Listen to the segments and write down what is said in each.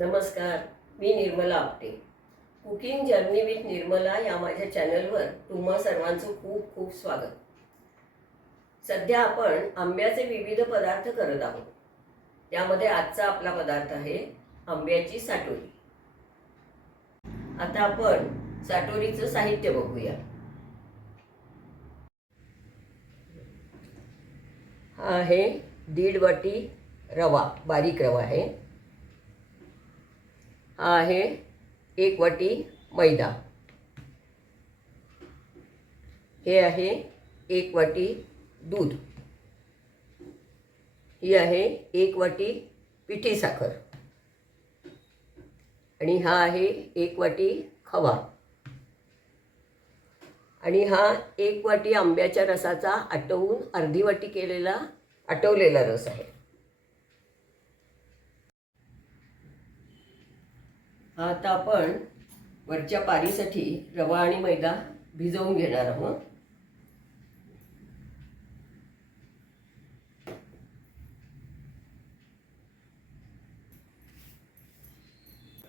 नमस्कार मी Nirmala Apte. Cooking journey with Nirmala या माझ्या चॅनलवर तुम्हा सर्वांचं खूप खूप स्वागत. सध्या आपण आंब्याचे विविध पदार्थ करत आहोत. त्यामध्ये आजचा आपला पदार्थ आहे आंब्याची साटोरी आता आपण साटोरीचं साहित्य बघूया. हा आहे दीड वाटी रवा बारीक रवा आहे. आहे एक वाटी मैदा. हे आहे एक वाटी दूध. ही आहे एक वाटी पिठी साखर. आणि हा आहे एक वाटी खवा. आणि हा एक वाटी आंब्याच्या रसाचा आटवून अर्धी वाटी केलेला आटवलेला रस आहे. हा आता आपण वरच्या पारीसाठी रवा आणि मैदा भिजवून घेणार आहोत.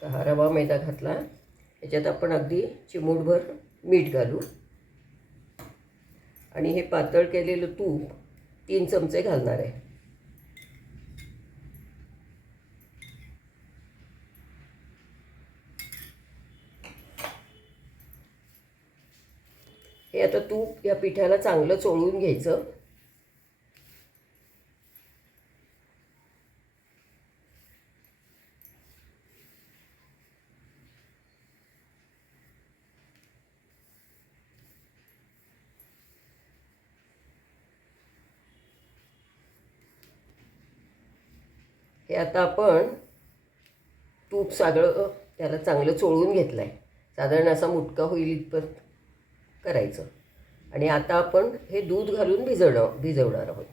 हा रवा मैदा घातला. याच्यात आपण अगदी चिमूटभर मीठ घालू. आणि हे पातळ केलेलं तूप तीन चमचे घालणार आहे. हे आता तूप या पिठाला चांगलं चोळून घ्यायचं. हे आता आपण तूप सगळं त्याला चांगलं चोळून घेतलं आहे साधारण असा मुटका होईल इथपर्यंत. करायचं. आणि आता आपण हे दूध घालून भिजवणं भिजवणार आहोत.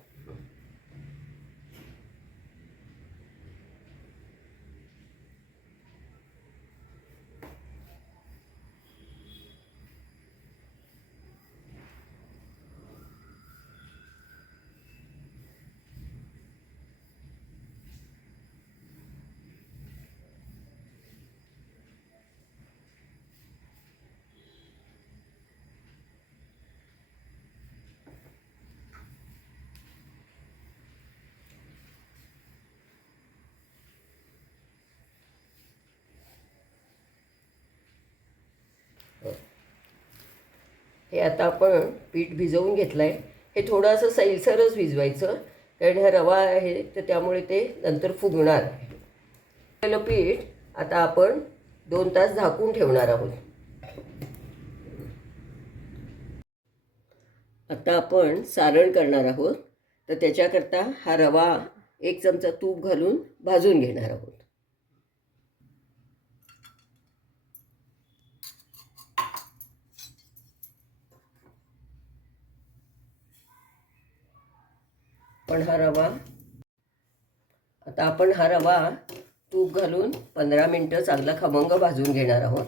हे आता आपण पीठ भिजवून घेतलं आहे हे थोडंसं सैलसरच भिजवायचं. कारण हा रवा आहे तर त्यामुळे ते नंतर फुगणार. आहे पीठ आता आपण दोन तास झाकून ठेवणार आहोत. आता आपण सारण करणार आहोत. तर त्याच्याकरता हा रवा एक चमचा तूप घालून भाजून घेणार आहोत. आपण हा रवा. आता आपण हा रवा तूप घालून पंधरा मिनटं चांगला खमंग भाजून घेणार आहोत.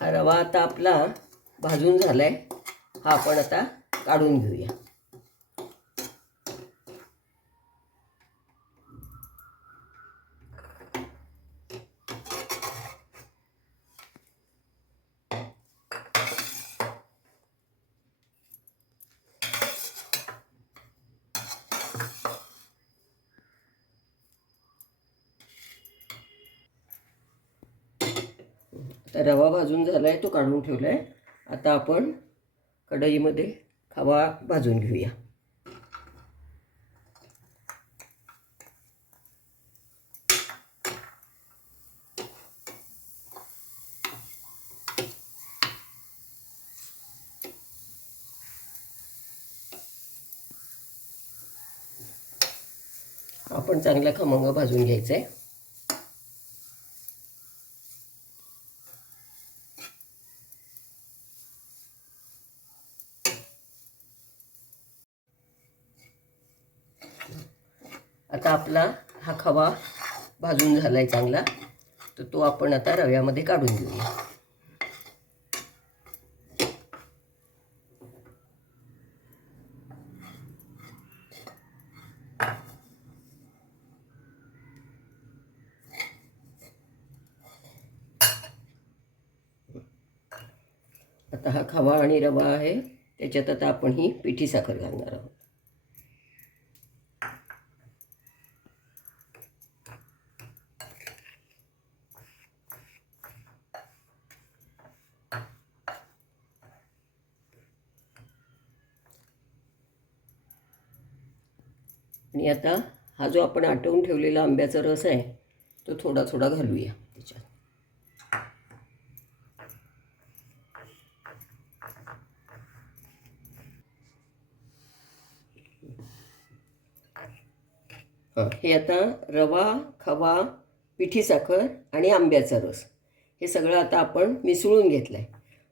हा रवा आता आपला भाजून झालाय. हा आपण आता काढून घेऊया. रवा भाजून झाला आहे तो काढून ठेवला आहे आता आपण कढईमध्ये खवा भाजून घेऊया. आपण चांगला खमंग भाजून घ्यायचा आहे आता आपला हा खवा भाजून झाला आहे चांगला तर तो आपण आता रव्यामध्ये काढून घेऊया. आता हा खवा आणि रवा आहे त्याच्यात आता आपण ही पिठी साखर घालणार आहोत. आणि आता हा जो आपण आटवून ठेवलेला आंब्याचा रस आहे तो थोडा थोडा घालूया त्याच्यात. हं, हे आता रवा खवा पिठी साखर आणि आंब्याचा रस हे सगळं आता आपण मिसळून घेतलं आहे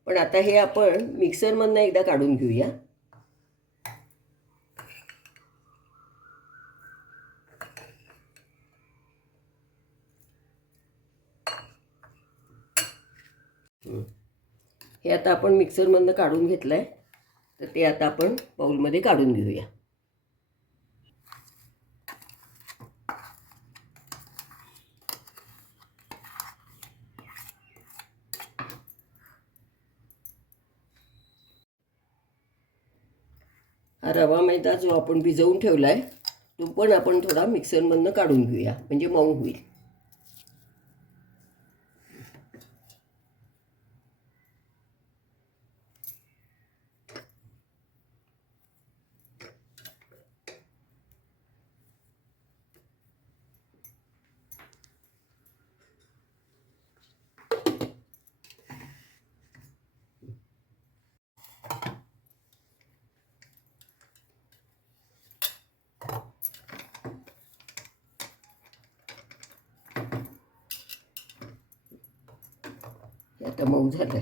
पण आता हे आपण मिक्सरमधनं एकदा काढून घेऊया. हे आता आपण मिक्सरमधनं काढून घेतलं आहे तर ते आता आपण बाऊलमध्ये काढून घेऊया. हा रवा मैदा जो आपण भिजवून ठेवला आहे तो पण आपण थोडा मिक्सरमधनं काढून घेऊया. म्हणजे मऊ होईल हे आता मऊ झालं.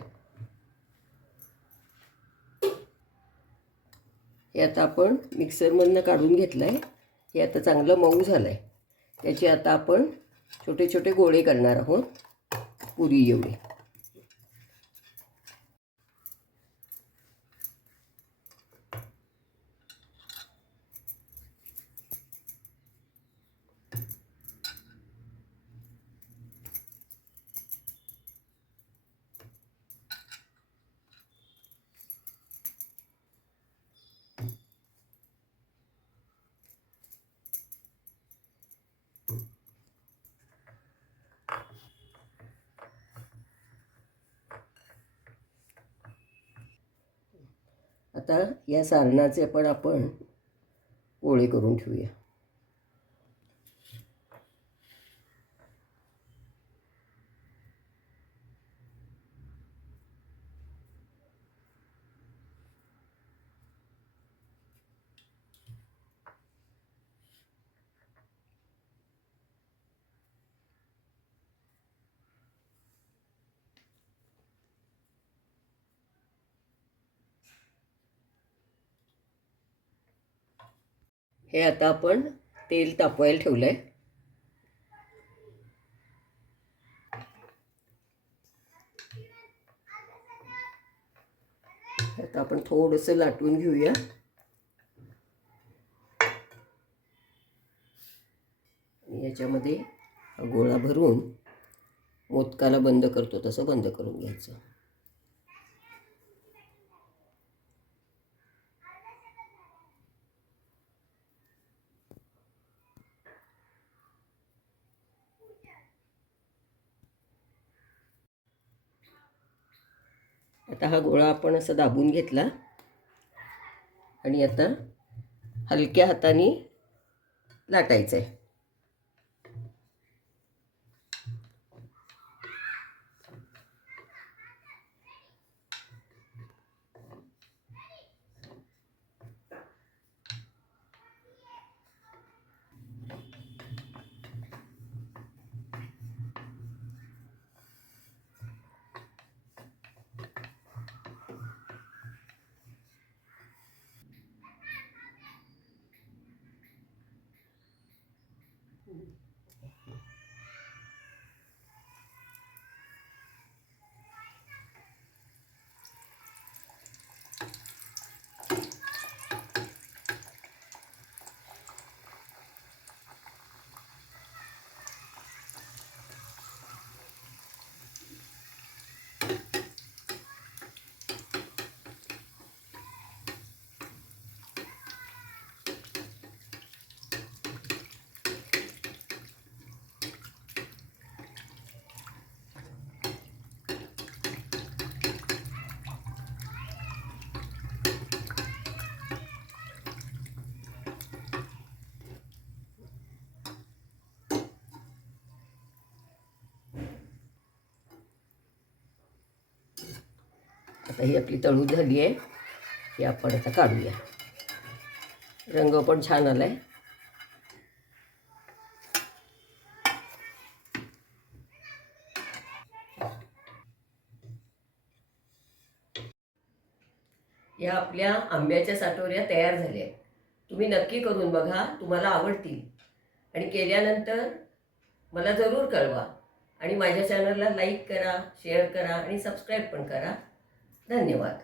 हे आता आपण मिक्सरमधनं काढून घेतलं आहे हे आता चांगलं मऊ झालं आहे त्याचे आता आपण छोटे छोटे गोळे करणार आहोत. पुरी एवढे. आता या सारणाचे पण आपण पोळे करून ठेवूया. हे आता आपण तेल तापवायला ठेवलं आहे आता आपण थोडंसं लाटून घेऊया. आणि याच्यामध्ये हा गोळा भरून मोदकाला बंद करतो तसं बंद करून घ्यायचं. आता हा गोळा आपण असा दाबून घेतला. आणि आता हलक्या हाताने लाटायचं आहे आता ही आपली तळू झाली आहे ही आपण आता काढूया. रंग पण छान आलाय. या आपल्या आंब्याच्या साठोऱ्या तयार झाल्या आहेत. तुम्ही नक्की करून बघा तुम्हाला आवडतील. आणि केल्यानंतर मला जरूर कळवा. आणि माझ्या चॅनलला लाईक करा शेअर करा आणि सबस्क्राईब पण करा. धन्यवाद.